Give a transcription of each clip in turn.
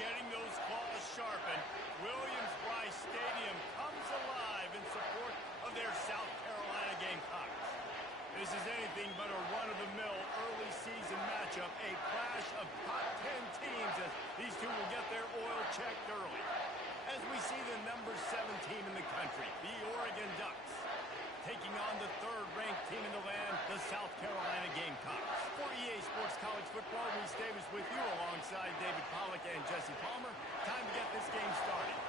getting those claws sharpened, Williams-Brice Stadium comes alive in support of their South Carolina Gamecocks. This is anything but a run-of-the-mill early season matchup, a clash of top 10 teams as these two will get their oil checked early. As we see the number 7 team in the country, the Oregon Ducks, taking on the third-ranked team in the land, the South Carolina Gamecocks. For EA Sports College Football, Reese Davis with you alongside David Pollack and Jesse Palmer. Time to get this game started.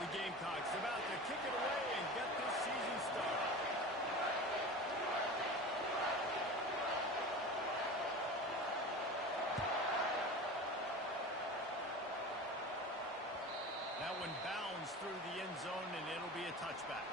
The Gamecocks about to kick it away and get this season started. That one bounds through the end zone, and it'll be a touchback.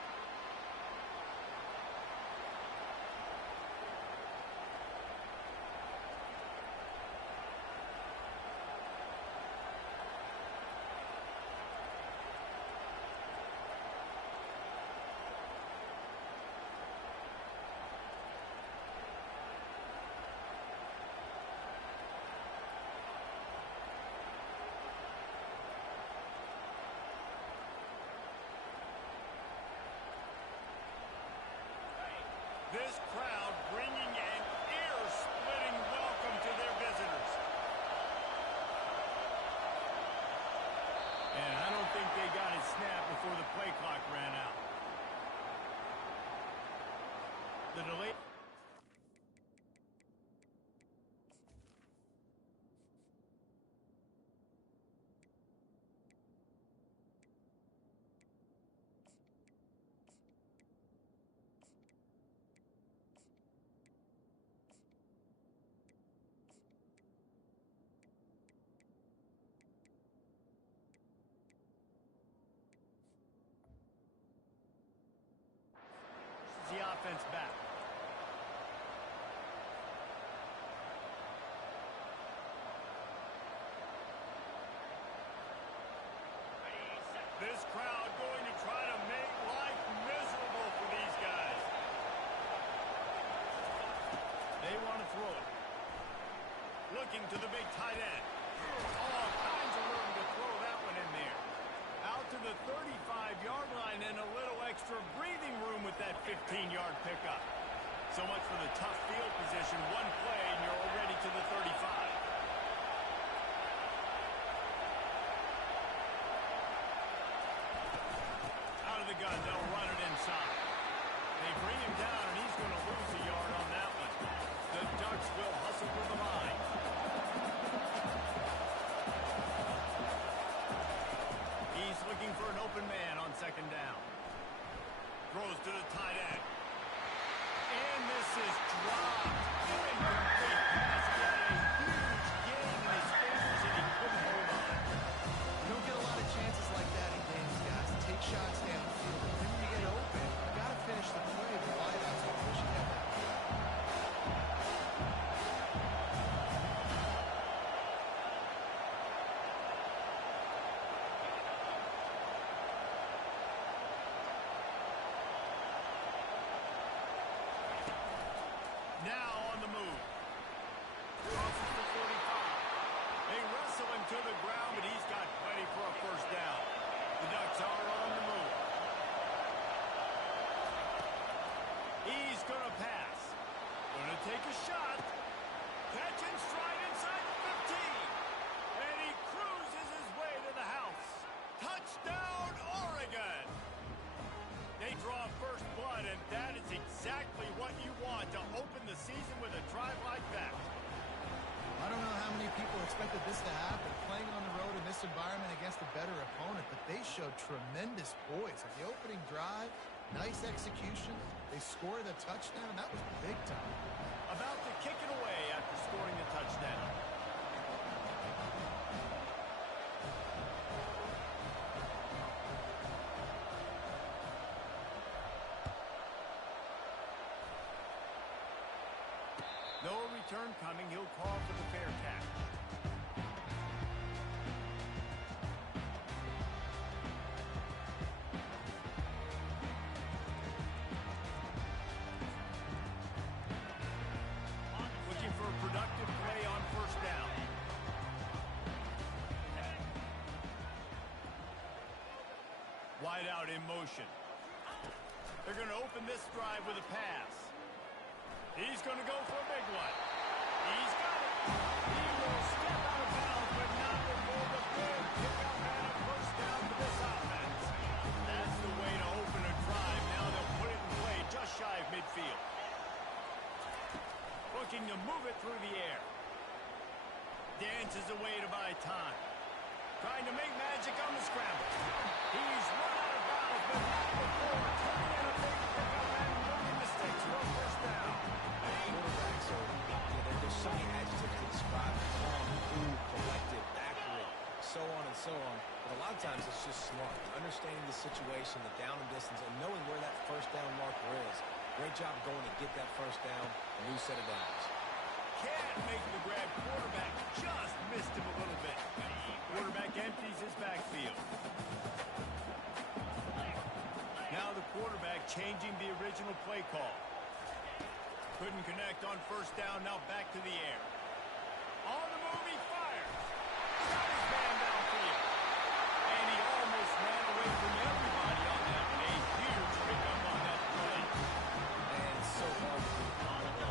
This crowd bringing an ear-splitting welcome to their visitors. And I don't think they got it snapped before the play clock ran out. The delay. The offense back. This crowd going to try to make life miserable for these guys. They want to throw it. Looking to the big tight end. All kinds of room to throw that one in there. Out to the 35-yard line and a little extra breathing room with that 15-yard pickup. So much for the tough field position. One play and you're already to the 35. Out of the gun, they'll run it inside. They bring him down and he's going to lose a yard on that one. The Ducks will hustle for the line. He's looking for an open man on second down. Throws to the tight end. And this is dropped. Incomplete pass. He had a huge gain in his fingers and he couldn't hold on. You don't get a lot of chances like that in games, guys. Take shots downfield. And when you get open, you got to finish the play. The wideouts are pushing him. Now on the move. Crosses the 45. They wrestle him to the ground, but he's got plenty for a first down. The Ducks are on the move. He's going to pass. Going to take a shot. Catch and stride inside the 15. And he cruises his way to the house. Touchdown, Oregon! They draw first blood, and that is exactly what you want to open the season with a drive like that. I don't know how many people expected this to happen, playing on the road in this environment against a better opponent, but they showed tremendous poise. At the opening drive, nice execution. They scored a touchdown. That was big time. About to kick it away after scoring the touchdown. No return coming. He'll call for the fair catch. Looking for a productive play on first down. Wide out in motion. They're going to open this drive with a pass. He's going to go for a big one. He's got it. He will step out of bounds, but not before the big pickup and a first down for this offense. That's the way to open a drive. Now they'll put it in play just shy of midfield. Looking to move it through the air. Dances away to buy time. Trying to make magic on the scramble. He's run out of bounds, but not before turning in a big pickup and moving the sticks for a first down. Quarterbacks are, there's so many adjectives to describe calm, cool, collected, accurate, so on and so on. But a lot of times it's just smart. Understanding the situation, the down and distance, and knowing where that first down marker is. Great job going to get that first down, a new set of downs. Can't make the grab. Quarterback just missed him a little bit. Quarterback empties his backfield. Now the quarterback changing the original play call. Couldn't connect on first down. Now back to the air. On the move, he fires. Got his man downfield. And he almost ran away from everybody on that one. A huge pickup on that play. And it's so hard to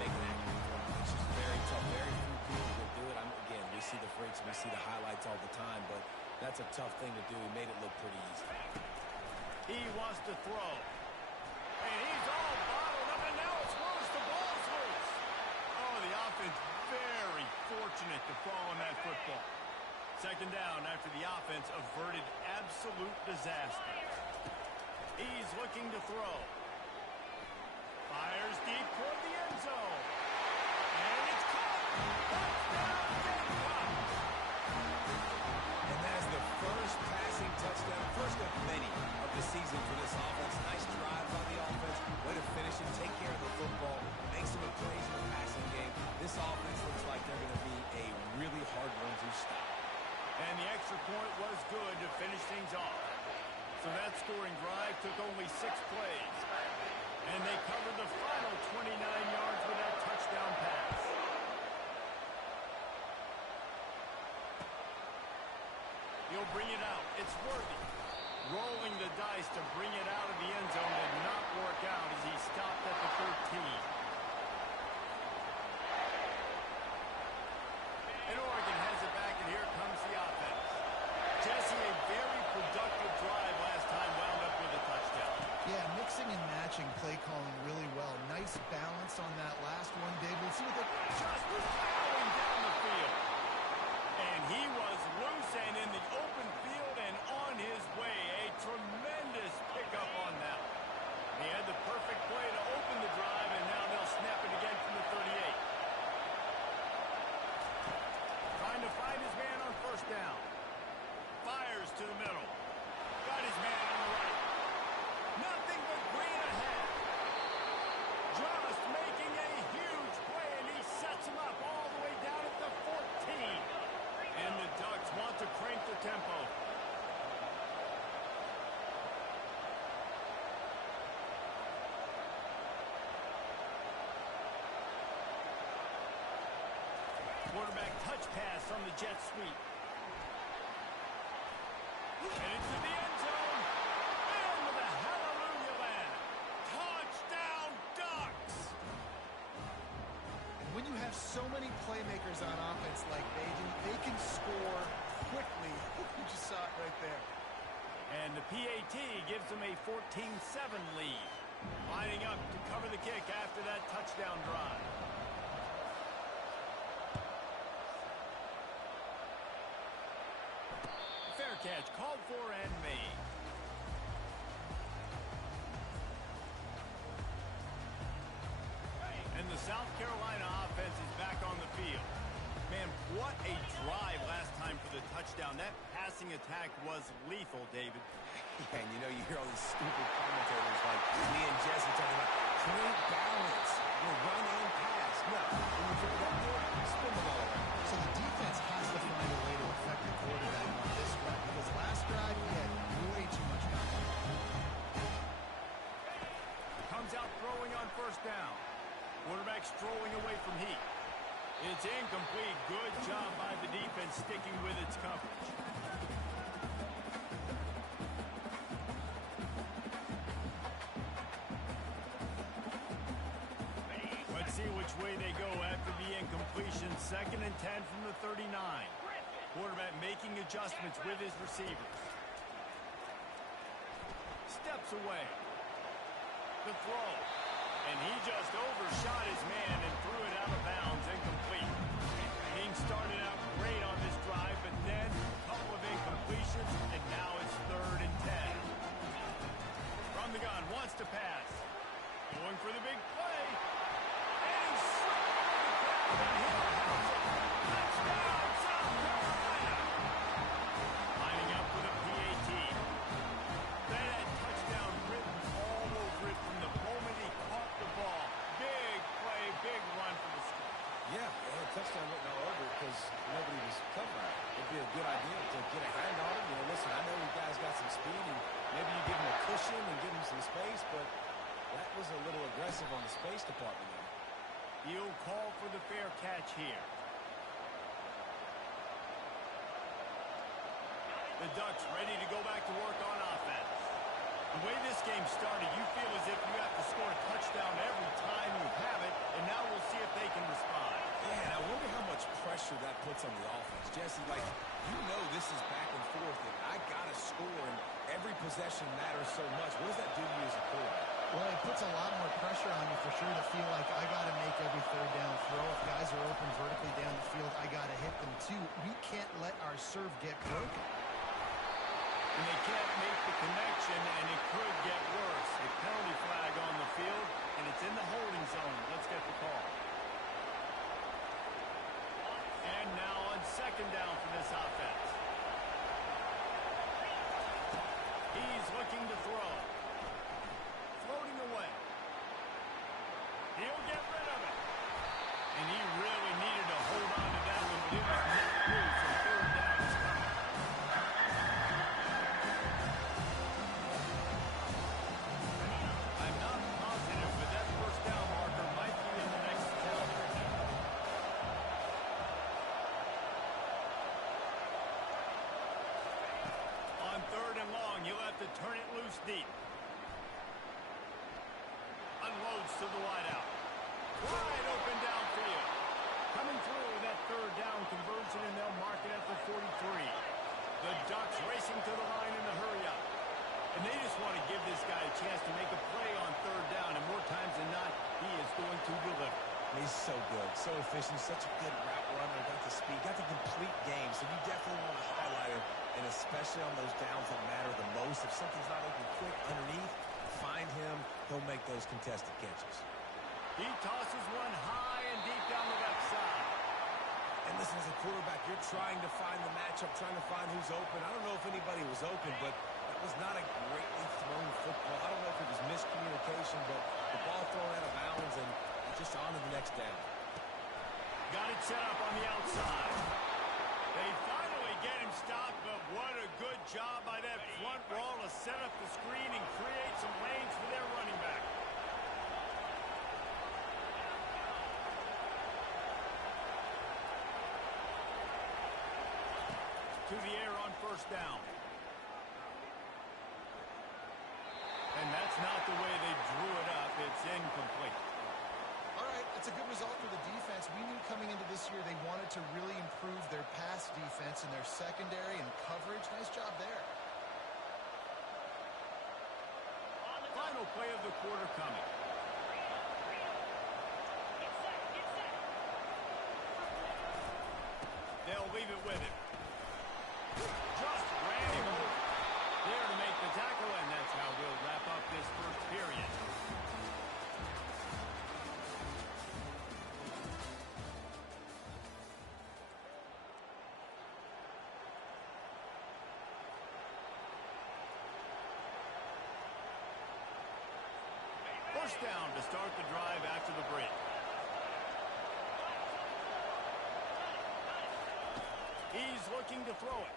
make an accurate throw. It's just very tough. Very few people will do it. Again, we see the freaks, we see the highlights all the time, but that's a tough thing to do. He made it look pretty easy. He wants to throw. And he's all bottled up, and now it's worse. The ball's loose. Oh, the offense very fortunate to fall on that football. Second down after the offense averted absolute disaster. He's looking to throw. Fires deep toward the end zone. And it's caught. Touchdown, Gamecocks. And that is the first passing touchdown, first of many of the season for this offense. Nice drive by the offense. Way to finish it, take care of the football, make some plays in the passing game. This offense looks like they're going to be a really hard one to stop. And the extra point was good to finish things off. So that scoring drive took only 6 plays. And they covered the final 29 yards with that touchdown pass. He'll bring it out. It's Worthy. Rolling the dice to bring it out of the end zone did not work out as he stopped at the 13. And Oregon has it back, and here comes the offense. Jesse, a very productive drive last time, wound up with a touchdown. Yeah, mixing and matching play calling really well. Nice balance on that last one, Dave. We'll see what they just plowing down the field. And he was loose and in the open field and on his way. A tremendous pickup on that. He had the perfect play to open the drive, and now they'll snap it again from the 38. Trying to find his man on first down. Fires to the middle. Got his man on the right. Nothing but green ahead. Just making a huge play, and he sets him up all the way down at the 14. And the Ducks want to crank the tempo. Quarterback touch pass on the jet sweep. And into the end zone. Into the hallelujah land. Touchdown, Ducks! When you have so many playmakers on offense like they do, they can score quickly. You just saw it right there. And the PAT gives them a 14-7 lead. Lining up to cover the kick after that touchdown drive. Fair catch called for and made. And the South Carolina offense is back on the field. Man, what a drive last time for the touchdown. That passing attack was lethal, David. And you know, you hear all these stupid commentators like me and Jesse talking about great balance, run and pass. No. When you throw that good, spin the ball around. So the defense has to find a way to affect the quarterback on this drive because last drive he had way too much time. Comes out throwing on first down. Quarterback strolling away from heat. It's incomplete. Good job by the defense sticking with its coverage. Let's see which way they go after the incompletion. 2nd and 10 from the 39. Quarterback making adjustments with his receivers. Steps away. The throw. And he just overshot his man and threw it out of bounds, incomplete. Being started out great on this drive, but then a couple of incompletions, and now it's 3rd and 10. From the gun, wants to pass. Going for the big play. And he's slipping over the crowd, and he'll have it. Touchdown, South Carolina. Lining up for the PAT. That had touchdown written all over it from the moment he caught the ball. Big play, big run for the score. Yeah, they had touchdown written all over it because nobody was covering. It'd be a good idea to get a hand on him. You know, listen, I know you guys got some speed, and maybe you give him a cushion and give him some space, but that was a little aggressive on the space department there. He'll call for the fair catch here. The Ducks ready to go back to work on offense. The way this game started, you feel as if you have to score a touchdown every time you have it, and now we'll see if they can respond. Yeah, and I wonder how much pressure that puts on the offense. Jesse, like, you know this is back and forth, and I got to score, and every possession matters so much. What does that do to you as a quarterback? Well, it puts a lot more pressure on you for sure to feel like I got to make every 3rd down throw. If guys are open vertically down the field, I got to hit them too. We can't let our serve get broken. And they can't make the connection, and it could get worse. A penalty flag on the field, and it's in the holding zone. Let's get the call. And now on 2nd down for this offense. He's looking to throw. Floating away. He'll get rid of it. And he really needed to hold on to that one, but it was not loose, and 3rd down is coming. I'm not positive, but that 1st down marker might be in the next 10. On 3rd and long, you'll have to turn it loose deep. Unloads to the wideout. Wide open downfield. Coming through with that 3rd down conversion, and they'll mark it at the 43. The Ducks racing to the line in a hurry up. And they just want to give this guy a chance to make a play on 3rd down, and more times than not, he is going to deliver. He's so good, so efficient, such a good route runner, got the speed, got the complete game, so you definitely want to highlight him, and especially on those downs that matter the most. If something's not open quick underneath, find him, he'll make those contested catches. He tosses one high and deep down the left side. And listen, as a quarterback, you're trying to find the matchup, trying to find who's open. I don't know if anybody was open, but that was not a greatly thrown football. I don't know if it was miscommunication, but the ball thrown out of bounds and just on to the next down. Got it set up on the outside. They finally get him stopped, but what a good job by that front wall to set up the screen and create some lanes for their running back. To the air on 1st down. And that's not the way they drew it up. It's incomplete. All right, it's a good result for the defense. We knew coming into this year they wanted to really improve their pass defense and their secondary and coverage. Nice job there. Final play of the quarter coming. They'll leave it with him. Just ran him over. There to make the tackle, and that's how we'll wrap up this 1st period. First down to start the drive after the break. He's looking to throw it.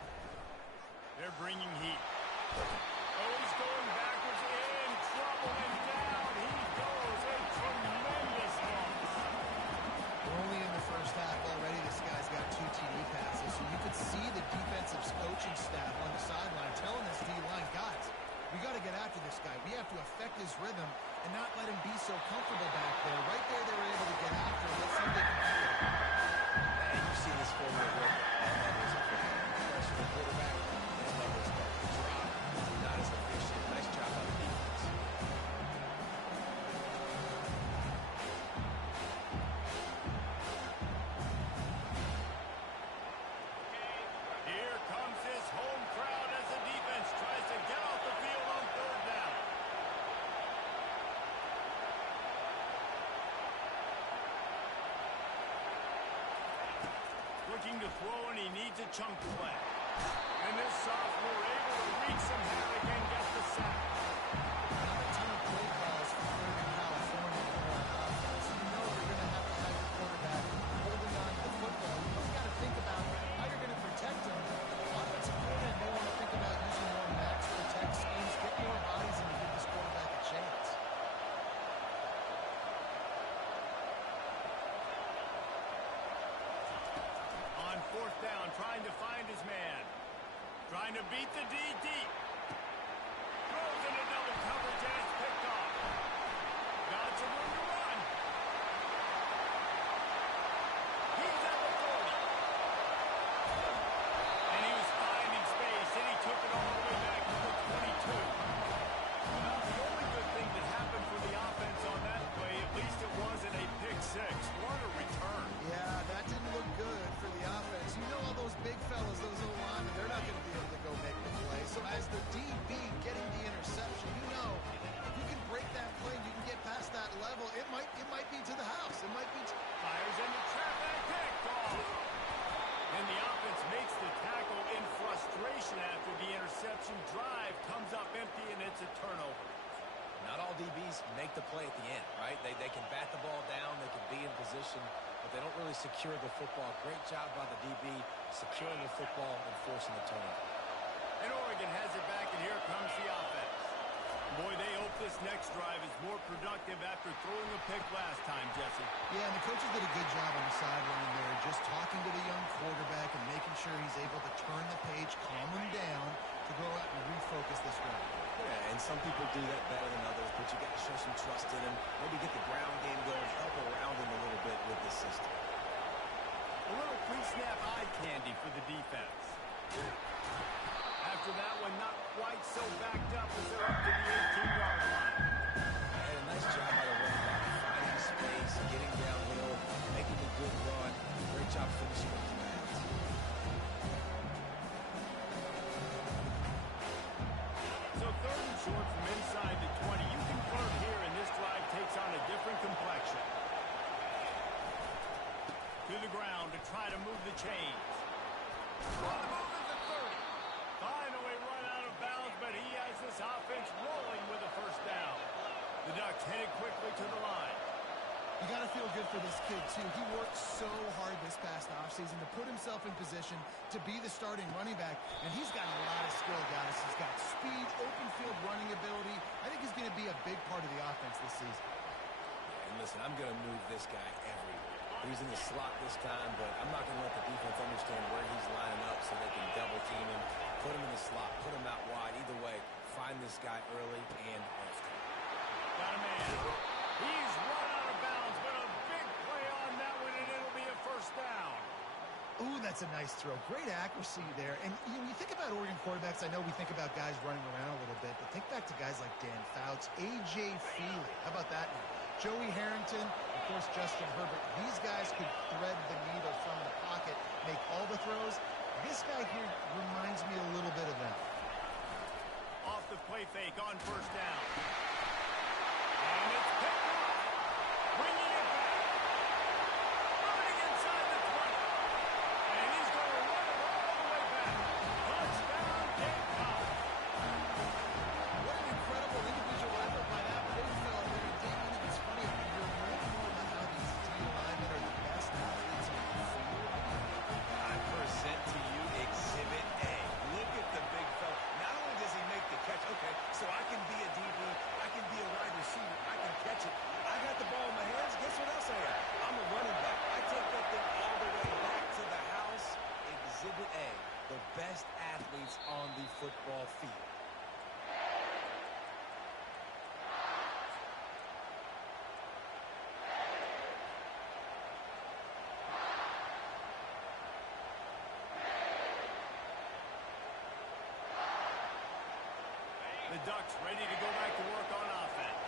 They're bringing heat. Oh, he's going backwards, in trouble, and down he goes. A tremendous loss. We're only in the first half already. This guy's got 2 TD passes, so you could see the defensive coaching staff on the sideline telling this D-line, guys, we got to get after this guy. We have to affect his rhythm and not let him be so comfortable back there. Right there, they were able to get after him. Let's see if they can do it. And you see this forward work at levels of football. Pressure the quarterback, and levels of drop. Not as efficient. Nice job on the defense. Here comes his home crowd as the defense tries to get off the field on 3rd down. Looking to throw, and he needs a chunk play. And this sophomore able to wreak some havoc and get the sack. Not a ton of play calls for Northern California on offense. You know you're going to have your quarterback holding on to the football. You just got to think about how you're going to protect him. Offensive coordinator may want to think about using more max protect schemes, get more bodies, and give this quarterback a chance. On 4th down, trying to find his man. Trying to beat the D deep. Throws into double coverage and it's picked off. Got some room to run. He's at the 40. And he was finding space, and he took it all the way back to the 22. Well, the only good thing that happened for the offense on that play, at least it wasn't a pick 6. What a return. Yeah, that didn't look good for the offense. You know all those big fellas, those O-linemen, they're not going to be able to go make the play. So as the DB getting the interception, you know, if you can break that play, you can get past that level, it might be to the house. It might be Fires into traffic, picked off. And the offense makes the tackle in frustration after the interception. Drive comes up empty, and it's a turnover. Not all DBs make the play at the end, right? They can bat the ball down, they can be in position, but they don't really secure the football. Great job by the DB securing the football and forcing the turnover. And Oregon has it back, and here comes the offense. Boy, they hope this next drive is more productive after throwing a pick last time, Jesse. Yeah, and the coaches did a good job on the sideline there, just talking to the young quarterback and making sure he's able to turn the page, calm him down to go out and refocus this round. Yeah, and some people do that better than others, but you got to show some trust in him. Maybe get the ground game going, help around him a little bit with this system. A little pre-snap eye candy for the defense. After that one, not quite so backed up as they're up to the 18-yard line. And a nice job by the running back, finding space, getting downhill, making a good run. Great job finishing with the pass. So 3rd and short from inside the 20. You can convert here, and this drive takes on a different complexion. To the ground to try to move the chains. On the move is the 30. Finally run out of bounds, but he has this offense rolling with a 1st down. The Ducks headed quickly to the line. You got to feel good for this kid, too. He worked so hard this past offseason to put himself in position to be the starting running back, and he's got a lot of skill, guys. He's got speed, open field running ability. I think he's going to be a big part of the offense this season. And listen, I'm going to move this guy everywhere. He's in the slot this time, but I'm not going to let the defense understand where he's lining up so they can double team him, put him in the slot, put him out wide. Either way, find this guy early and often. Got a man. He's run out of bounds, but a big play on that one, and it'll be a 1st down. Ooh, that's a nice throw. Great accuracy there. And you think about Oregon quarterbacks, I know we think about guys running around a little bit, but think back to guys like Dan Fouts, A.J. Feely. How about that name? Joey Harrington, of course, Justin Herbert. These guys could thread the needle from the pocket, make all the throws. This guy here reminds me a little bit of them. Off the play fake on 1st down. And it's picked up. Bringing it back. Running inside the 20. And he's going to run it all the way back. Touchdown, Gamecock. What an incredible individual effort by that big fella there. Damon, it's funny, you're learning more about how these D linemen are the best athletes in the field. I present to you athletes on the football field. The Ducks ready to go back to work on offense.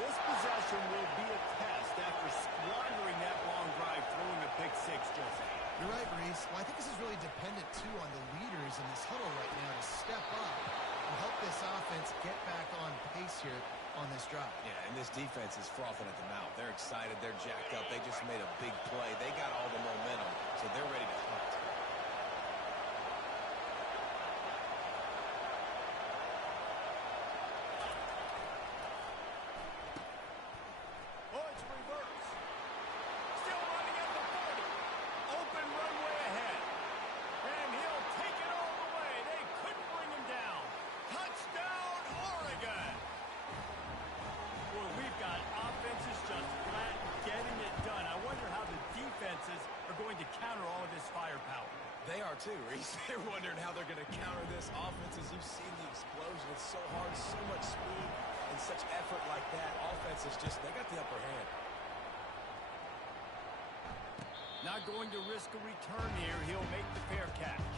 This possession will be a test after squandering that long drive throwing a pick six, Jesse. You're right, Reese. Well, I think this is really dependent, too, on the leaders in this huddle right now to step up and help this offense get back on pace here on this drive. Yeah, and this defense is frothing at the mouth. They're excited. They're jacked up. They just made a big play. They got all the momentum, so they're ready to hunt. Oh, it's reverse. Still running at the 40. Open runway ahead. And he'll take it all the way. They couldn't bring him down. Touchdown, Oregon. Boy, we've got offenses just flat getting it done. I wonder how the defenses are going to counter all of this firepower. They are too, Reese. They're wondering how they're going to counter this offense. As you've seen the explosion, it's so hard, so much speed, and such effort like that. Offense is just, they got the upper hand. Not going to risk a return here. He'll make the fair catch.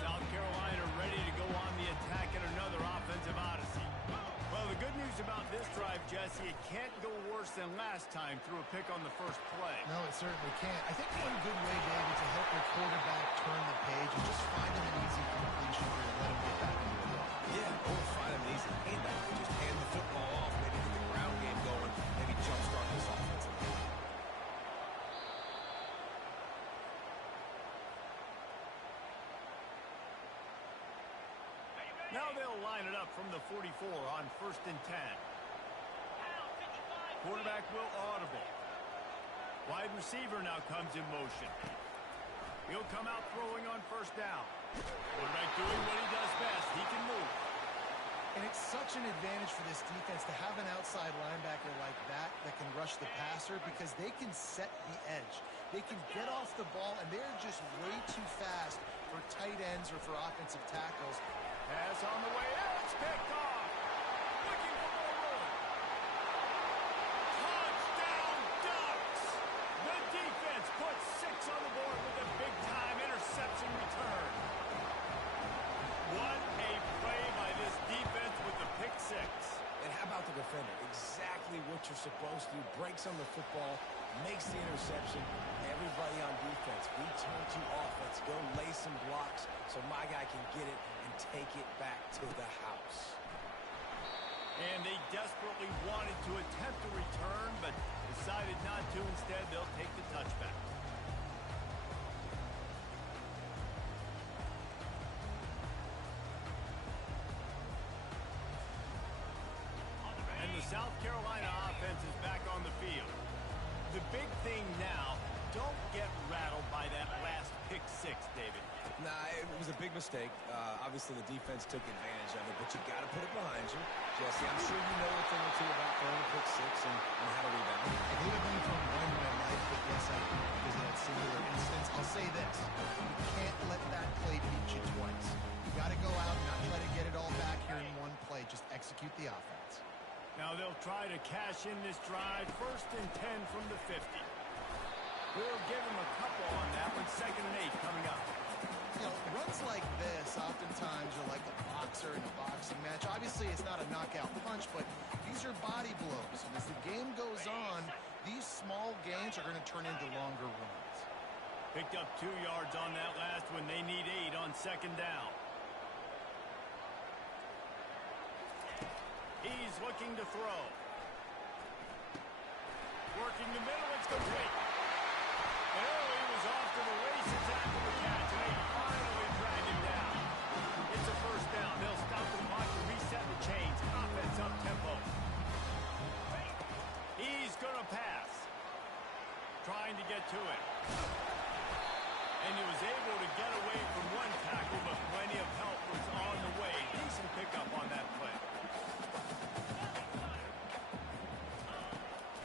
South Carolina ready to go on the attack in another offensive odyssey. Well, the good news about this drive, Jesse, it can't go worse than last time through a pick on the first play. No, it certainly can't. I think one good way, David, to help your quarterback turn the page is just find him an easy completion here and let him get back into a run. Yeah, or find him an easy handoff. Just hand the football off, maybe get the ground game going, maybe jumpstart this offensive line. Now they'll line it up from the 44 on 1st and 10. Quarterback will audible. Wide receiver now comes in motion. He'll come out throwing on 1st down. Quarterback doing what he does best. He can move. And it's such an advantage for this defense to have an outside linebacker like that can rush the passer because they can set the edge. They can get off the ball, and they're just way too fast for tight ends or for offensive tackles. Pass on the way out. It's picked off. Looking for more room. Touchdown, Ducks! The defense puts 6 on the board with a big-time interception return. What a play by this defense with the pick six. And how about the defender? Exactly what you're supposed to do. Breaks on the football, makes the interception. Everybody on defense, return to offense. Go lay some blocks so my guy can get it and take it back to the house. And they desperately wanted to attempt a return, but decided not to. Instead, they'll take the touchback. And the South Carolina offense is back on the field. The big thing now, don't get rattled by that last pick six, David. Nah, it was a big mistake. Obviously, the defense took advantage of it, but you got to put it behind you. Jesse, I'm sure you know a thing or two about throwing a pick six and how to rebound. I believe I've been from one in my life, but yes, I do because of that singular instance. I'll say this. You can't let that play beat you twice. You got to go out and not try to get it all back here in one play. Just execute the offense. Now they'll try to cash in this drive. 1st and 10 from the 50. We'll give them a couple on that one. 2nd and 8 coming up. You know, runs like this oftentimes are like a boxer in a boxing match. Obviously, it's not a knockout punch, but these are body blows. And as the game goes on, these small gains are going to turn into longer runs. Picked up 2 yards on that last one. They need 8 on 2nd down. He's looking to throw. Working the middle. It's complete. And he was off to the races after the catch, and they finally dragged him down. It's a 1st down. They'll stop the clock to reset the chains. Offense up tempo. He's going to pass. Trying to get to it. And he was able to get away from one tackle, but plenty of help was on the way. Decent pickup on that play.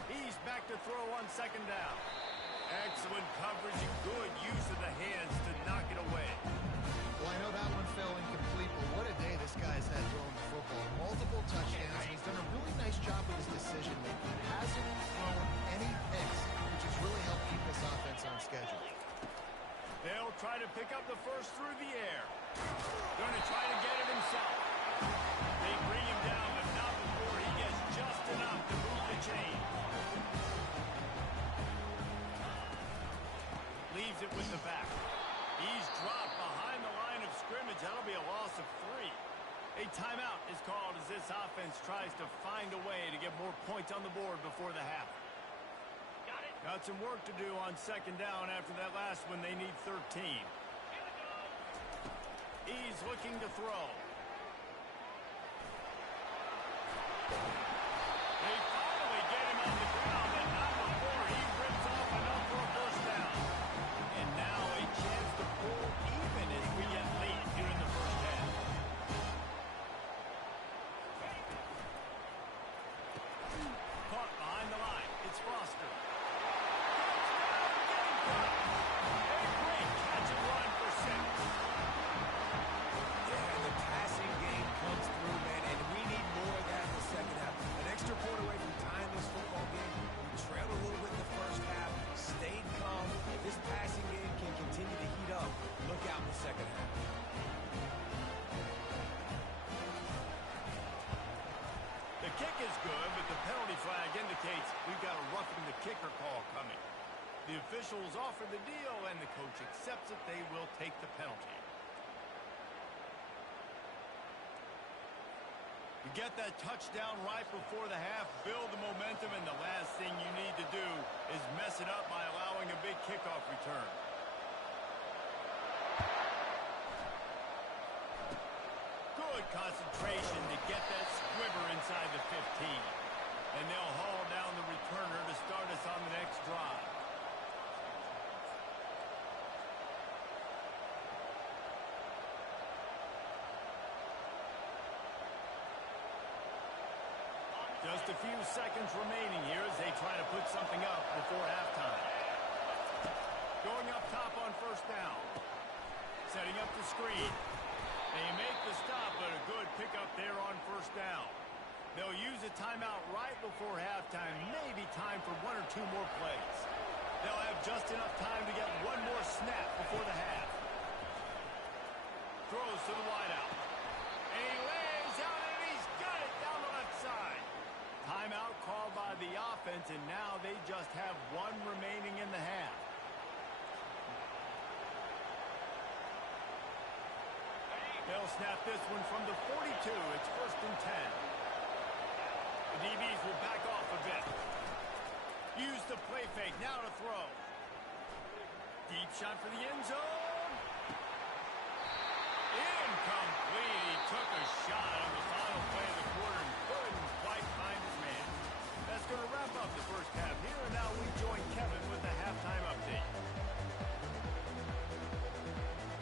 He's back to throw on second down. Excellent coverage and good use of the hands to knock it away. Well, I know that one fell incomplete, but what a day this guy's had throwing the football. Multiple touchdowns, and he's done a really nice job with his decision-making. Hasn't thrown any picks, which has really helped keep this offense on schedule. They'll try to pick up the first through the air. Going to try to get it himself. They bring him down, but not before he gets just enough to move the chain. Leaves it with the back. He's dropped behind the line of scrimmage. That'll be a loss of 3. A timeout is called as this offense tries to find a way to get more points on the board before the half. Got some work to do on second down after that last one. They need 13. He's looking to throw. They finally get him on the ground, but not before he rips off enough for a first down. And now a chance to pull even as we get late here in the first half. Caught behind the line. It's Foster. The kick is good, but the penalty flag indicates we've got a roughing the kicker call coming. The officials offer the deal, and the coach accepts it. They will take the penalty. You get that touchdown right before the half, build the momentum, and the last thing you need to do is mess it up by allowing a big kickoff return. Good concentration to get that squiver inside the 15. And they'll haul down the returner to start us on the next drive. Just a few seconds remaining here as they try to put something up before halftime. Going up top on first down. Setting up the screen. They make the stop, but a good pickup there on first down. They'll use a timeout right before halftime. Maybe time for 1 or 2 more plays. They'll have just enough time to get one more snap before the half. Throws to the wideout. And he lays out, and he's got it down the left side. Timeout called by the offense, and now they just have 1 remaining in the half. They'll snap this one from the 42. It's 1st and 10. The DBs will back off a bit. Use the play fake. Now to throw. Deep shot for the end zone. Incomplete. He took a shot on the final play of the quarter and couldn't quite find his man. That's going to wrap up the first half here, and now we join Kevin with the halftime update.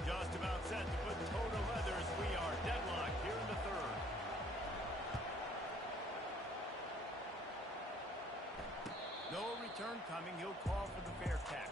Just about set to put toe to leather as we are deadlocked here in the third. No return coming. He'll call for the fair catch.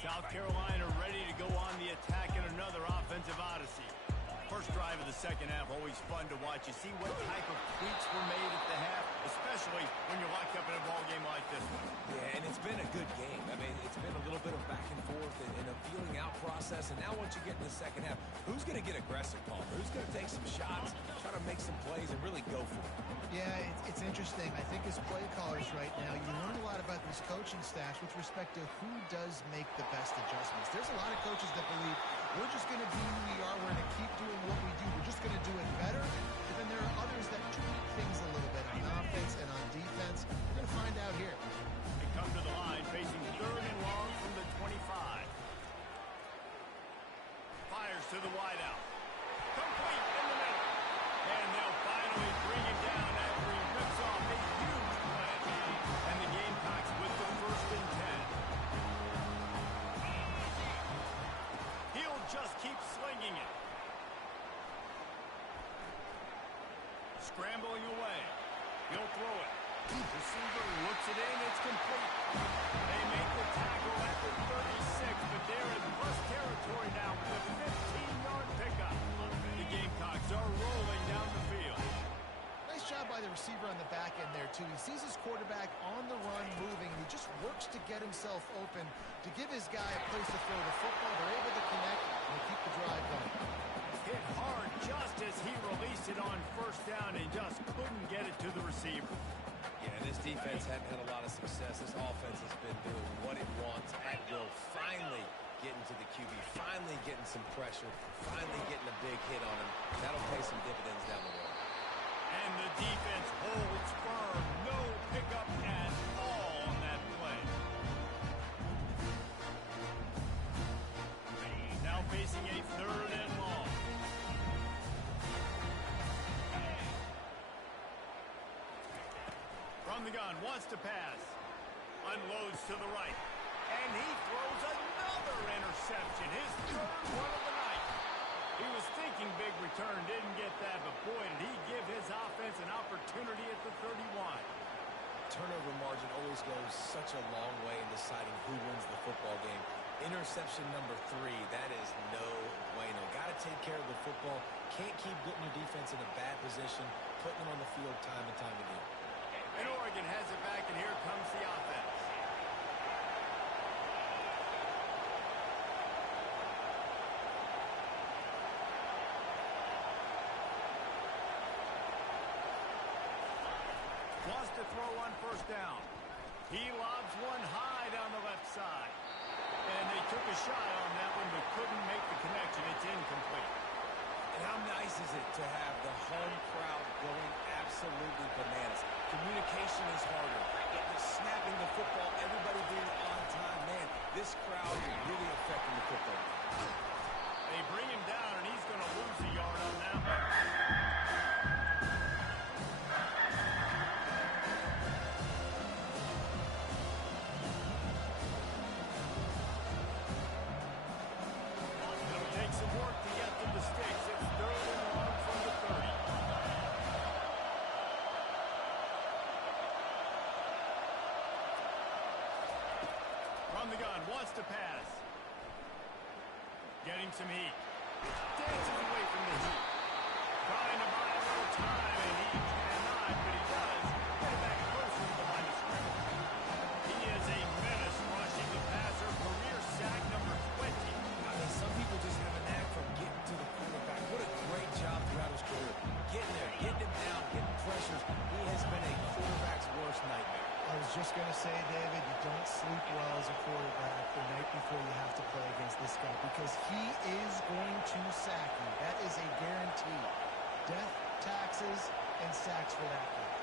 South Carolina ready to go on the attack in another offensive odyssey. First drive of the second half, always fun to watch. You see what type of tweaks were made at the half, especially when you're locked up in a ball game like this one. Yeah, and it's been a good game. I mean, it's been a little bit of back and forth and a feeling out process. And now once you get in the second half, who's going to get aggressive, Paul? Who's going to take some shots, try to make some plays, and really go for it? Yeah, it's interesting. I think as play callers right now, you learn a lot about these coaching staffs with respect to who does make the best adjustments. There's a lot of coaches that believe we're just going to be who we are. We're going to keep doing what we do. We're just going to do it better. But then there are others that tweak things a little bit on offense and on defense. We're going to find out here. They come to the line facing 3rd and long from the 25. Fires to the wideout. finally bring him down after he rips off a huge play. And the Gamecocks with the 1st and 10. He'll just keep slinging it. Scrambling away. He'll throw it. Receiver looks it in. It's complete. They make the tackle at the 36, but they're in plus territory now with a 15-yard pickup. The Gamecocks are rolling down the field. Nice job by the receiver on the back end there, too. He sees his quarterback on the run moving, and he just works to get himself open to give his guy a place to throw the football. They're able to connect and keep the drive going. Hit hard just as he released it on 1st down and just couldn't get it to the receiver. Yeah, this defense hadn't had a lot of success. This offense has been doing what it wants at will. Finally getting to the QB, finally getting some pressure, finally getting a big hit on him. That'll pay some dividends down the road. And the defense holds firm. No pickup at all on that play. Now facing a 3rd and long. From the gun, wants to pass. Unloads to the right. And he throws another interception. His 3rd one of the night. He was thinking big return, didn't get that, but boy, did he give his offense an opportunity at the 31. Turnover margin always goes such a long way in deciding who wins the football game. Interception number 3, that is no bueno. Got to take care of the football. Can't keep putting your defense in a bad position, putting them on the field time and time again. And Oregon has it back, and here comes the offense. Wants to throw on 1st down. He lobs one high down the left side. And they took a shot on that one, but couldn't make the connection. It's incomplete. And how nice is it to have the home crowd going absolutely bananas? Communication is harder. Snapping the football, everybody being on time. Man, this crowd is really affecting the football game. They bring him down, and he's going to lose a yard on that one. It'll take some work to get them the sticks. It's 3rd and long from the 30. From the gun, wants to pass. Getting some heat. Dances away from the heat. Trying to buy a little time, and he cannot, but he does. Get it back closer to the line of scrimmage. He is a menace rushing the passer. Career sack number 20. I mean, some people just have a knack for getting to the quarterback. What a great job throughout his career. Getting there, getting him down, getting pressures. He has been a quarterback's worst nightmare. I was just going to say, David, you don't sleep well as a quarterback the night before you have to play against this guy because he is going to sack you. That is a guarantee. Death, taxes, and sacks for that guy.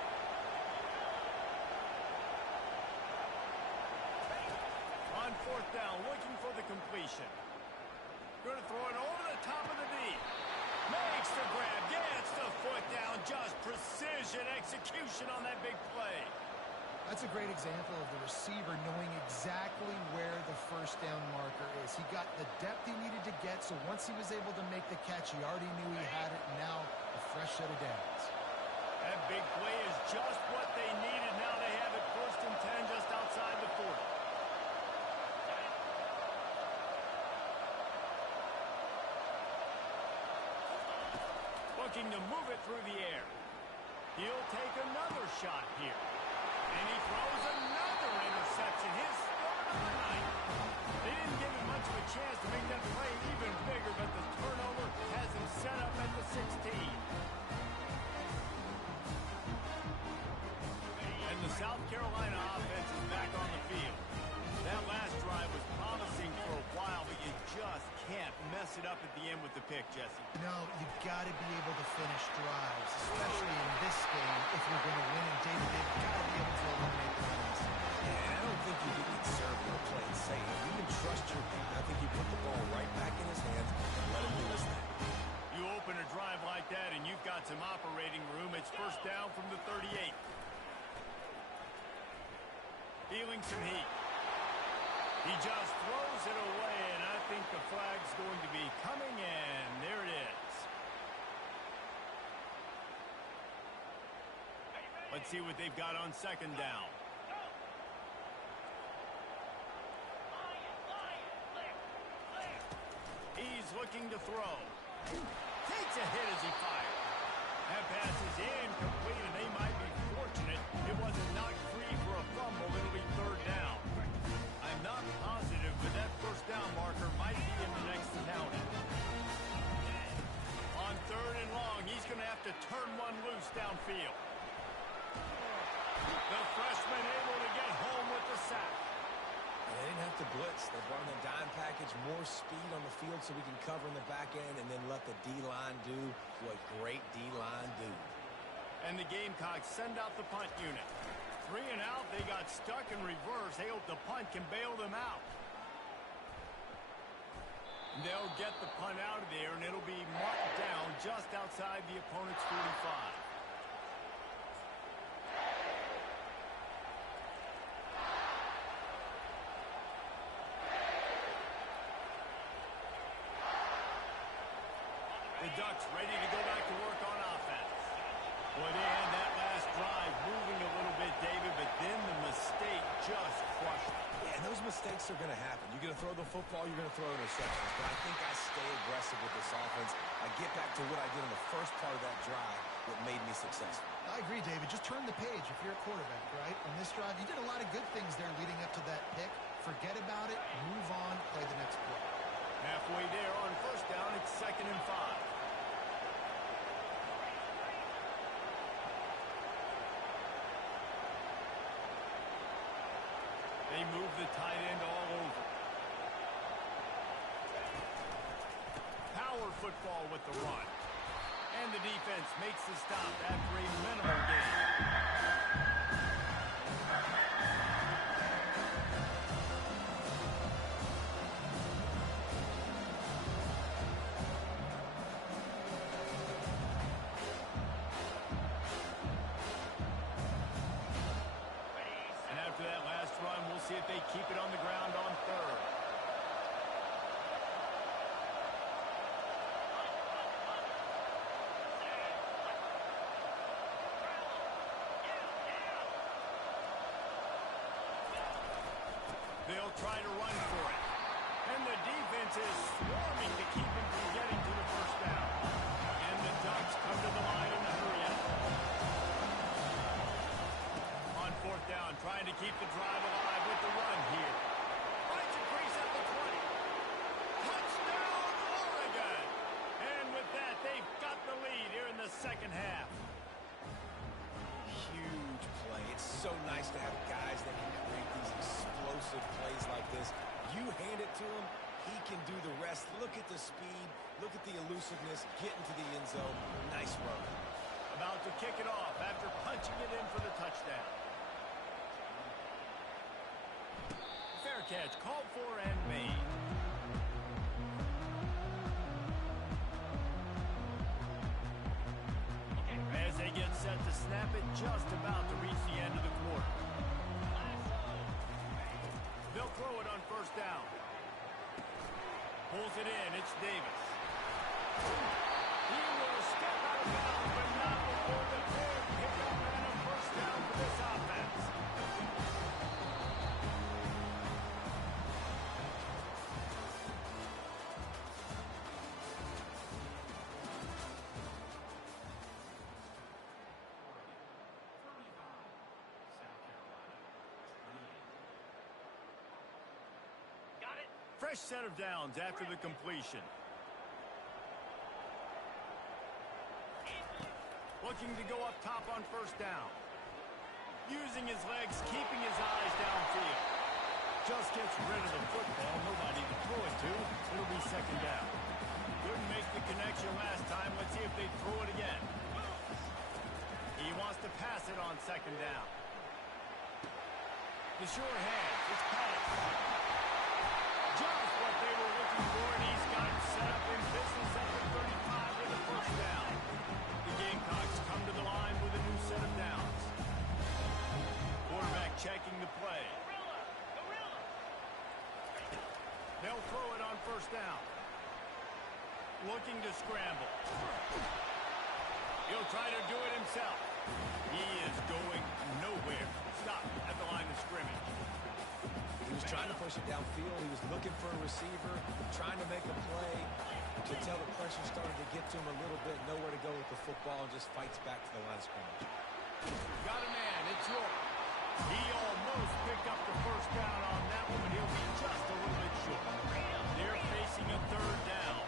On 4th down, looking for the completion. Going to throw it over the top of the knee. Makes the grab, gets the foot down. Just precision execution on that big play. That's a great example of the receiver knowing exactly where the 1st down marker is. He got the depth he needed to get, so once he was able to make the catch, he already knew he had it, and now a fresh set of downs. That big play is just what they needed. Now they have it 1st and 10 just outside the 40. Looking to move it through the air. He'll take another shot here. And he throws another interception. His 3rd of the night. They didn't give him much of a chance to make that play even bigger, but the turnover has him set up at the 16. And the South Carolina offense is back on the field. That last drive was promising for a while, but you just can't mess it up at the end with the pick, Jesse. No, you've got to be able to finish drives, especially in this game if you're going to win. And David, they've got to be able to eliminate the runs. Yeah, and I don't think you get conservative or play it safe. You can trust your guy. I think you put the ball right back in his hands and let him do his thing. You open a drive like that, and you've got some operating room. It's first down from the 38. Feeling some heat. He just throws it away, and I think the flag's going to be coming in. There it is. Let's see what they've got on second down. He's looking to throw. Takes a hit as he fires. That pass is incomplete, and they might be fortunate it wasn't knocked free for a fumble. It'll be third down. I'm not positive, but that first down marker might be in the next county. On third and long, he's going to have to turn one loose downfield. The freshman able to get home with the sack. They didn't have to blitz. They brought in the dime package, more speed on the field so we can cover in the back end and then let the D-line do what great D-line do. And the Gamecocks send out the punt unit. 3 and out, they got stuck in reverse. They hope the punt can bail them out. They'll get the punt out of there, and it'll be marked down just outside the opponent's 45. The Ducks ready to go back to work on offense. Well, they had that last drive moving a little bit, David, but then the mistake just crushed it. Yeah, and those mistakes are going to happen. You're going to throw the football, you're going to throw interceptions. But I think I stay aggressive with this offense. I get back to what I did in the first part of that drive that made me successful. I agree, David. Just turn the page if you're a quarterback, right? On this drive, you did a lot of good things there leading up to that pick. Forget about it, move on, play the next play. Halfway there on first down, it's 2nd and 5. They move the tight end all over. Power football with the run. And the defense makes the stop after a minimal gain. See if they keep it on the ground on third. They'll try to run for it. And the defense is swarming to keep him from getting to the first down. And the Ducks come to the line in the hurry up. On fourth down, trying to keep the drive alive with the run here. Finds a crease at the 20. Touchdown, Oregon! And with that, they've got the lead here in the second half. Huge play. It's so nice to have guys that can create these explosive plays like this. You hand it to him, he can do the rest. Look at the speed. Look at the elusiveness. Get into the end zone. Nice run. About to kick it off after punching it in for the touchdown. Fair catch, called for and made. As they get set to snap it, just about to reach the end of the quarter. They'll throw it on first down. Pulls it in, it's Davis. He will step out of bounds, but not before the big pickup and a first down for this offense. Fresh set of downs after the completion. Looking to go up top on first down. Using his legs, keeping his eyes downfield. Just gets rid of the football. Nobody to throw it to. It'll be second down. Couldn't make the connection last time. Let's see if they throw it again. He wants to pass it on second down. The sure hands. It's Pettis. Just what they were looking for, and he's got him set up in business at the 35 with a first down. The Gamecocks come to the line with a new set of downs. Quarterback checking the play. They'll throw it on first down. Looking to scramble. He'll try to do it himself. He is going nowhere. Stop at the line of scrimmage. He was trying to push it downfield. He was looking for a receiver, trying to make a play. You could tell the pressure started to get to him a little bit. Nowhere to go with the football, and just fights back to the line of scrimmage. Got a man. It's York. He almost picked up the first down on that one, but he'll be just a little bit short. They're facing a third down.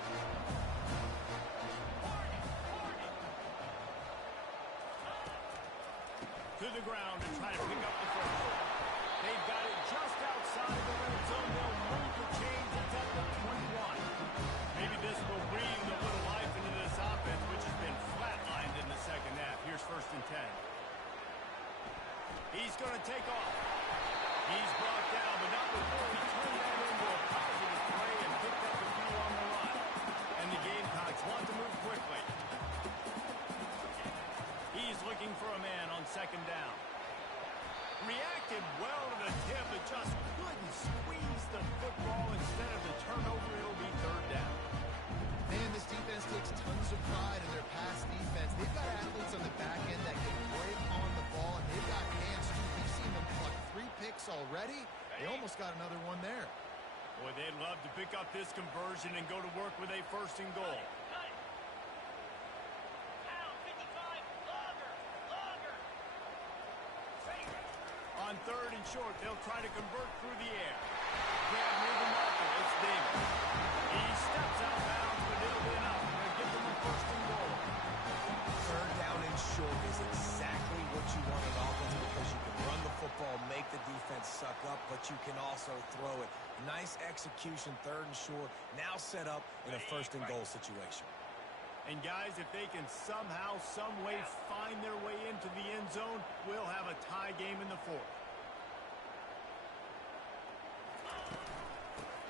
To the ground and try to pick up the first. They've got it just outside the red zone. They'll move the chains. It's at the 21. Maybe this will breathe a little life into this offense, which has been flatlined in the second half. Here's 1st and 10. He's going to take off. He's brought down, but not before he turned that into a positive play and picked up a few on the run. And the Gamecocks want to move quickly. He's looking for a man on 2nd down. Reacted well to the tip, but just couldn't squeeze the football. Instead of the turnover, it'll be 3rd down. Man, this defense takes tons of pride in their pass defense. They've got athletes on the back end that can break on the ball, and they've got hands, too. We've seen them pluck 3 picks already. They almost got another one there. Boy, they'd love to pick up this conversion and go to work with a 1st and goal. On 3rd and short, they'll try to convert through the air. Grab near the marker. It's Davis. He steps out of bounds, but it'll be enough. They'll give them a 1st and goal. 3rd down and short is exactly what you want in offense, because you can run the football, make the defense suck up, but you can also throw it. Nice execution, 3rd and short. Now set up in a 1st and goal situation. And guys, if they can somehow, some way find their way into the end zone, we'll have a tie game in the 4th.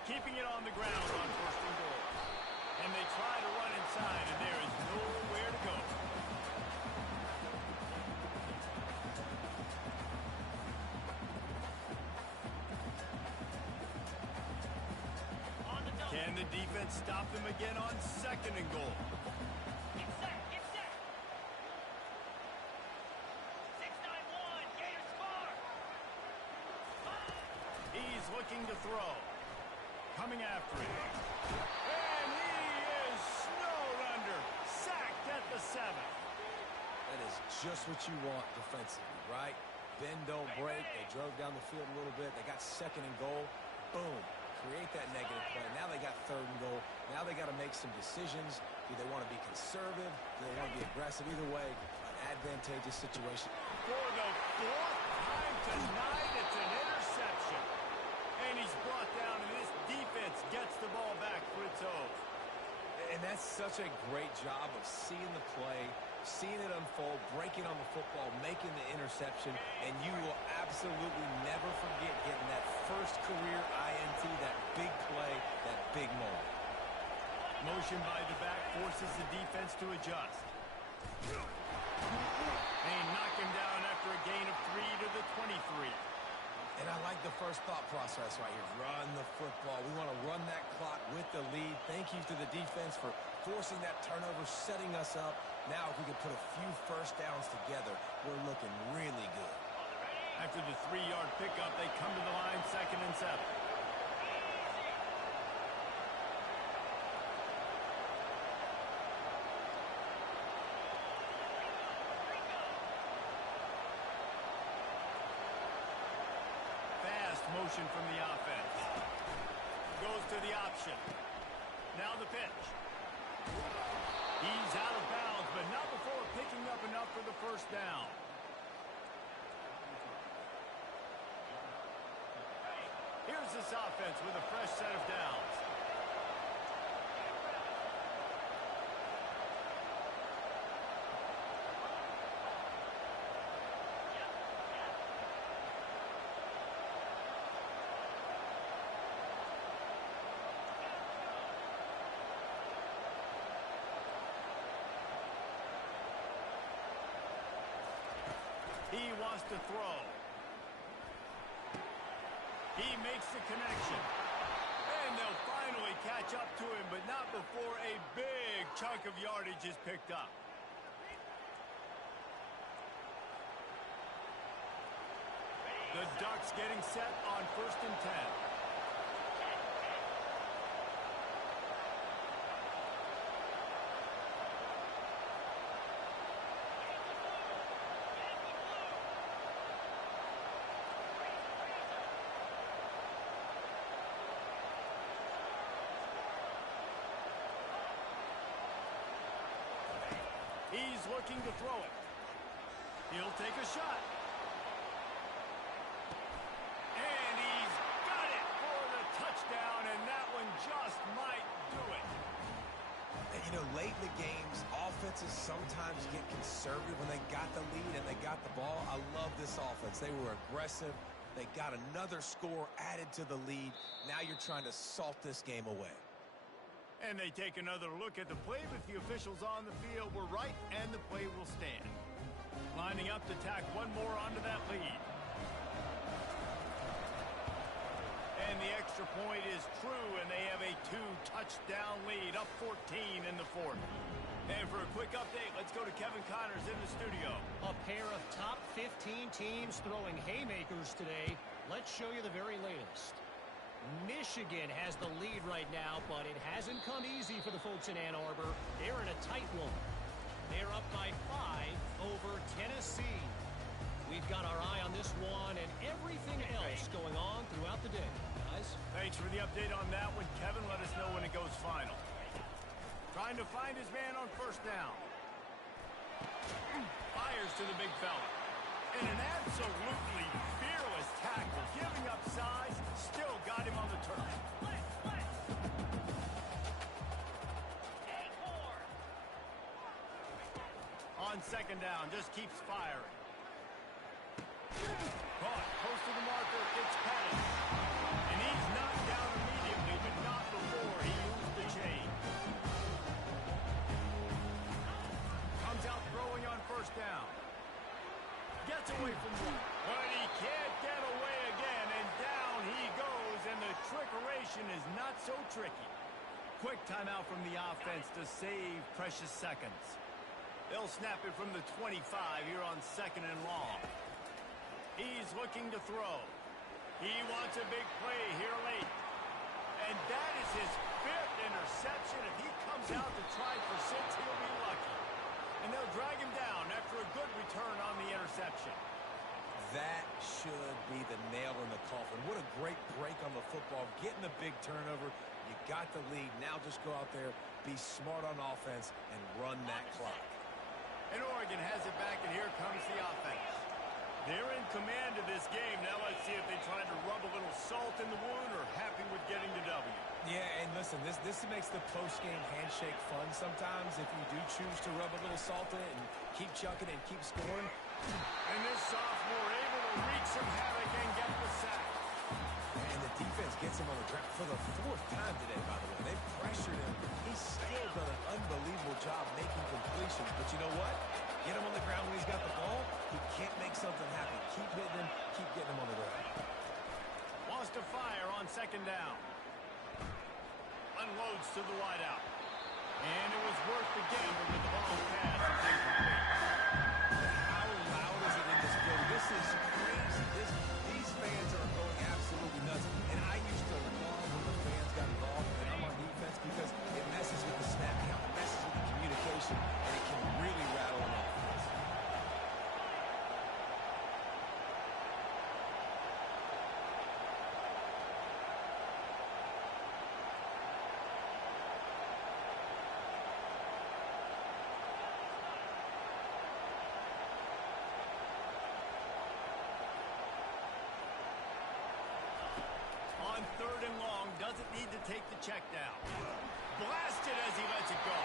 Keeping it on the ground on 1st and goal. And they try to run inside, and there is nowhere to go. Can the defense stop them again on 2nd and goal? Get set, get set. 6-9-1, Gator score. He's looking to throw. Coming after him. And he is snowed under. Sacked at the 7. That is just what you want defensively, right? Bend, don't break. They drove down the field a little bit. They got 2nd and goal. Boom. Create that negative play. Now they got 3rd and goal. Now they got to make some decisions. Do they want to be conservative? Do they want to be aggressive? Either way, an advantageous situation. For the 4th time tonight, it's an interception. And he's brought down, and this defense gets the ball back for its own. And that's such a great job of seeing the play, seeing it unfold, breaking on the football, making the interception, and you will absolutely never forget getting that first career INT, that big play, that big moment. Motion by the back forces the defense to adjust. They knock him down after a gain of 3 to the 23. And I like the first thought process right here. Run the football. We want to run that clock with the lead. Thank you to the defense for forcing that turnover, setting us up. Now, if we can put a few 1st downs together, we're looking really good. After the 3-yard pickup, they come to the line 2nd and 7. Motion from the offense. Goes to the option. Now the pitch. He's out of bounds, but not before picking up enough for the 1st down. Here's this offense with a fresh set of downs. He wants to throw. He makes the connection. And they'll finally catch up to him, but not before a big chunk of yardage is picked up. The Ducks getting set on 1st and 10. He's looking to throw it. He'll take a shot. And he's got it for the touchdown, and that one just might do it. And, you know, late in the games, offenses sometimes get conservative when they got the lead and they got the ball. I love this offense. They were aggressive. They got another score added to the lead. Now you're trying to salt this game away. And they take another look at the play, but the officials on the field were right, and the play will stand. Lining up to tack one more onto that lead. And the extra point is true, and they have a 2-touchdown lead, up 14 in the 4th. And for a quick update, let's go to Kevin Connors in the studio. A pair of top 15 teams throwing haymakers today. Let's show you the very latest. Michigan has the lead right now, but it hasn't come easy for the folks in Ann Arbor. They're in a tight one. They're up by 5 over Tennessee. We've got our eye on this one and everything else going on throughout the day. Guys? Thanks for the update on that one, Kevin. Let us know when it goes final. Trying to find his man on 1st down. Fires to the big fella. And an absolutely fearless tackle. Giving up size, still got him on the turf. On 2nd down, just keeps firing. Caught, close to the marker, it's Pettis. And he's knocked down immediately, but not before he used the chain. Comes out throwing on 1st down. Gets away from one, but he can't get away again, and down he goes, and the trickeration is not so tricky. Quick timeout from the offense to save precious seconds. They'll snap it from the 25 here on 2nd and long. He's looking to throw. He wants a big play here late. And that is his 5th interception. If he comes out to try for 6, he'll be lucky. And they'll drag him down after a good return on the interception. That should be the nail in the coffin. What a great break on the football. Getting the big turnover. You got the lead. Now just go out there, be smart on offense, and run that clock. And Oregon has it back, and here comes the offense. They're in command of this game. Now let's see if they try to rub a little salt in the wound or happy with getting the W. Yeah, and listen, this makes the post-game handshake fun sometimes if you do choose to rub a little salt in it and keep chucking and keep scoring. And this sophomore able to wreak some havoc and get the sack. And the defense gets him on the ground for the 4th time today, by the way. They've pressured him. He's still done an unbelievable job making completions. But you know what? Get him on the ground when he's got the ball. He can't make something happen. Keep hitting him. Keep getting him on the ground. Wants to fire on 2nd down. Unloads to the wideout. And it was worth the gamble with the ball pass. How loud is it in this building? This is crazy. These fans are going absolutely nuts. And I used to love when the fans got involved and I'm on defense because it messes with the snap count, it messes with the communication, and it can really rattle an offense. On 3rd and long, doesn't need to take the check down. Blasted as he lets it go.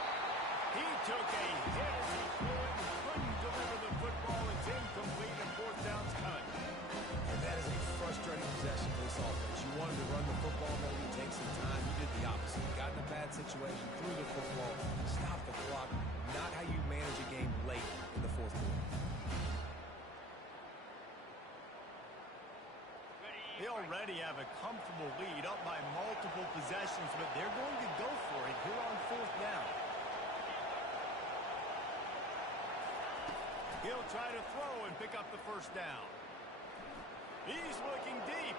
He took a hit as he threw it and couldn't deliver the football. It's incomplete and 4th down's coming. And that is a frustrating possession for this offense. You wanted to run the football, maybe take some time. You did the opposite. You got in a bad situation, threw the football, stopped the clock. Not how you manage a game late in the 4th quarter. already have a comfortable lead up by multiple possessions, but they're going to go for it here on 4th down. He'll try to throw and pick up the 1st down. He's looking deep.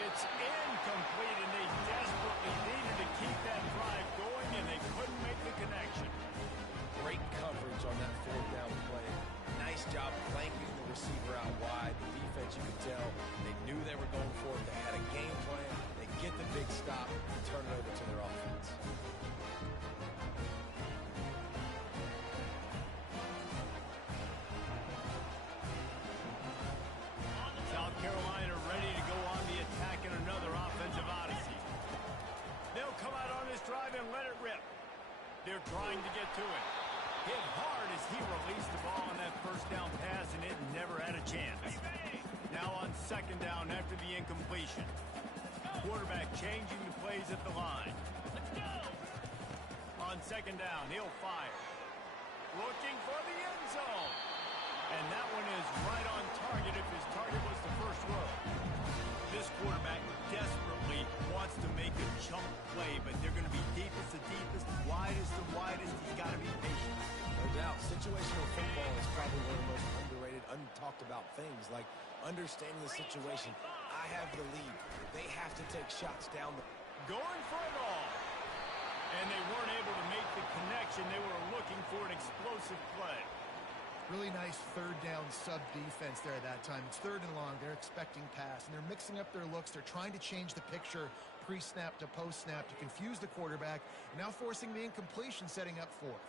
It's incomplete, and they desperately needed to keep that drive going, and they couldn't make the connection. Great coverage on that 4th down play. Nice job flanking the receiver out wide. The defense, you could tell, they knew they were going for it. They had a game plan. They get the big stop and turn it over to their offense. South Carolina ready to go on the attack in another offensive odyssey. They'll come out on this drive and let it rip. They're trying to get to it. Hit hard as he released the ball on that 1st down pass, and it never had a chance. Now on 2nd down after the incompletion. Quarterback changing the plays at the line. Let's go. On 2nd down, he'll fire. Looking for the end zone. And that one is right on target if his target was the 1st row. This quarterback desperately wants to make a jump play, but they're going to be deepest to deepest, widest to widest. He's got to be patient. No doubt. Situational football is probably one of the most underrated, untalked about things, like understanding the situation. I have the lead. They have to take shots down the... Going for it all. And they weren't able to make the connection. They were looking for an explosive play. Really nice 3rd down sub-defense there at that time. It's 3rd and long. They're expecting pass, and they're mixing up their looks. They're trying to change the picture pre-snap to post-snap to confuse the quarterback, and now forcing the incompletion, setting up 4th.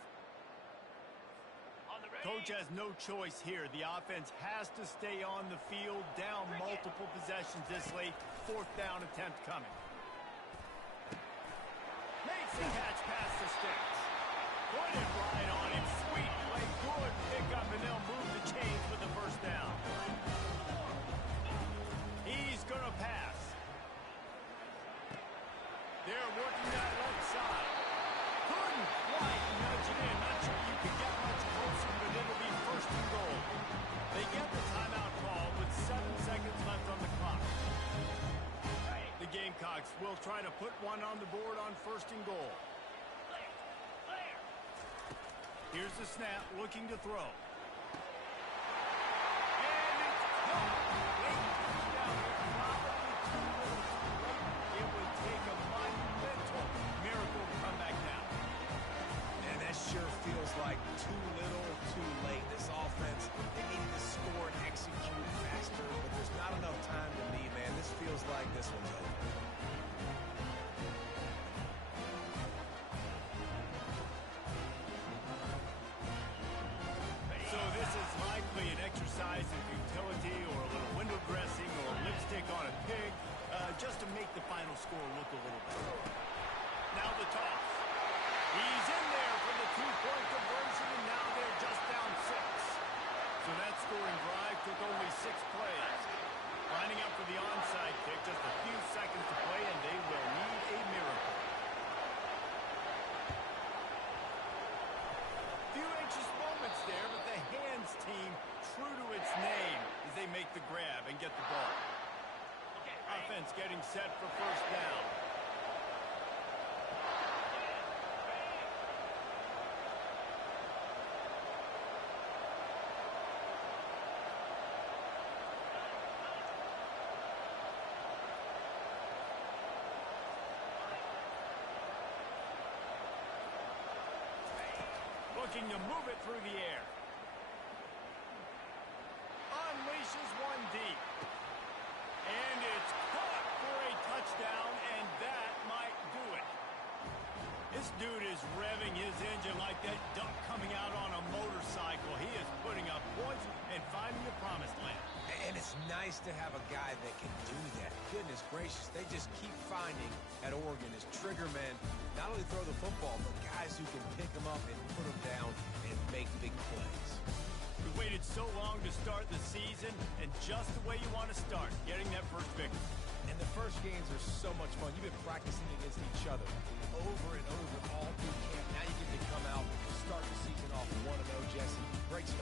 Coach has no choice here. The offense has to stay on the field, down multiple possessions this late. 4th down attempt coming. Makes the catch past the sticks. Put it right on him. Sweet play. Good pickup, and they'll move the chains with the 1st down. He's going to pass. They're working that left side. Couldn't quite nudge it in. Not sure you could get much closer, but it'll be 1st and goal. They get the timeout call with 7 seconds left on the clock. The Gamecocks will try to put one on the board on 1st and goal. Here's the snap, looking to throw. And it's caught. Late down. Probably too little too late. It would take a monumental miracle to come back down. And that sure feels like too little, too late. This offense, they needed to score and execute faster, but there's not enough time to me, man. This feels like this one's over. So this is likely an exercise in futility or a little window dressing or lipstick on a pig, just to make the final score look a little better. Now the toss. He's in there for the 2-point conversion, and now they're just down 6. So that scoring drive took only 6 plays. Lining up for the onside kick, just a few seconds to play, and they will need a miracle. Few anxious moments there, but the hands team true to its name as they make the grab and get the ball. Offense getting set for 1st down. Looking to move it through the air. Unleashes one deep. And it's caught for a touchdown, and that might do it. This dude is revving his engine like that duck coming out on a motorcycle. He is putting up points and finding the promised land. And it's nice to have a guy that can do that. Goodness gracious, they just keep finding at Oregon as trigger men, not only throw the football, but guys who can pick them up and put them down and make big plays. We waited so long to start the season, and just the way you want to start, getting that first victory. And the first games are so much fun. You've been practicing against each other over and over all through camp. Now you get to come out and start the season off 1-0, Jesse. Breaks